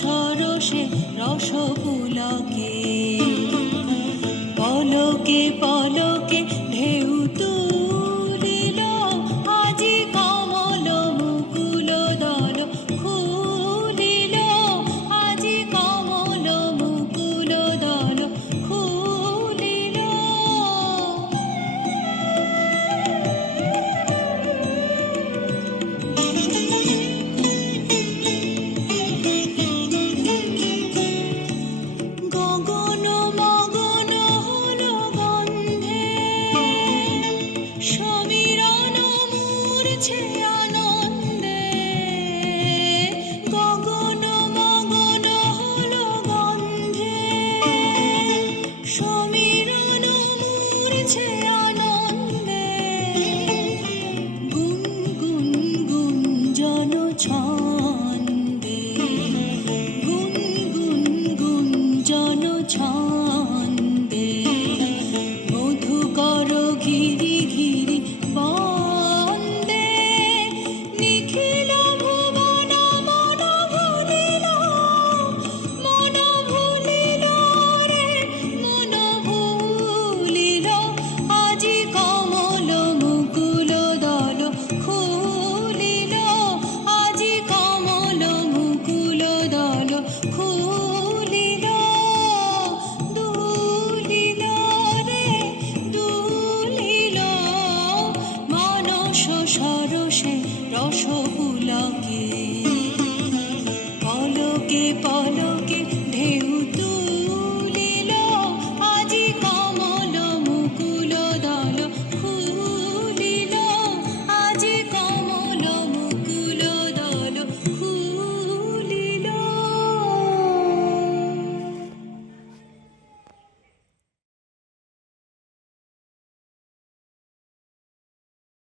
সরসে রসপুলকে পলকে পলকে ঢেউ তুলিল আজি কমল মুকুল দল খুলিল আজি কমল মুকুল দল খুলিল গগন মগন হলো গন্ধে সমীরণ মূর্ছে আনন্দে গগন মগন হলো গন্ধে সমীরণ মূর্ছে আনন্দে গুন গুন গুঞ্জন ছন্দে গুন গুন গুঞ্জন ছন্দে মধুকর ঘিরি ঘিরি বন্দে নিখিল ভুবন মন ভুলিল রে মন ভুলিল আজি কমল মুকুল দল খুলিল আজি কমল মুকুল দল খুলিল দুলিল রে দুলিল মানস সরসে রসপুলকে